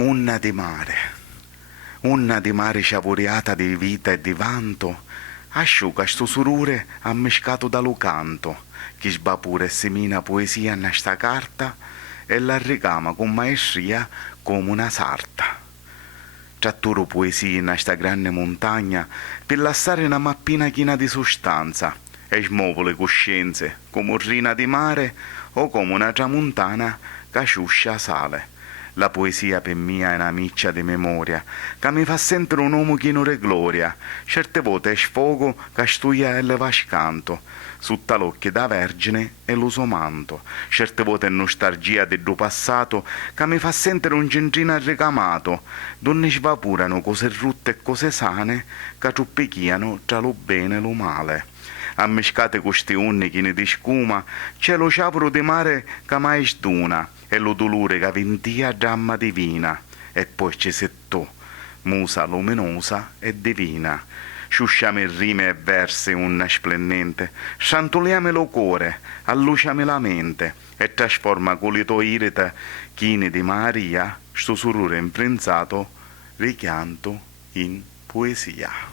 Unna di mare sciapuriata di vita e di vanto, asciuga sto surure ammiscato dallo canto, che sbapura e semina poesia in sta carta e la ricama con maestria come una sarta. Tratturo poesia in sta grande montagna per lasciare una mappina china di sostanza e smuovo le coscienze come urrina di mare o come una tramontana che asciuscia sale. La poesia per mia è una miccia di memoria che mi fa sentire un uomo chino di gloria. Certe volte è sfogo che stuia e le va scanto sotto l'occhio da vergine e l'uso manto. Certe volte è nostalgia del passato che mi fa sentire un centrino ricamato donde svapurano cose rutte e cose sane che truppichiano tra lo bene e lo male. Ammiscate questi unni di scuma, c'è lo sciapro di mare che mai sduna e lo dolore che ventia dramma divina, e poi ci settò, musa luminosa e divina. Sciusciami rime e versi unna splendente, santoliame lo cuore, alluciami la mente, e trasforma colito irite chini di Maria, sto surure imprinzato, richianto in poesia.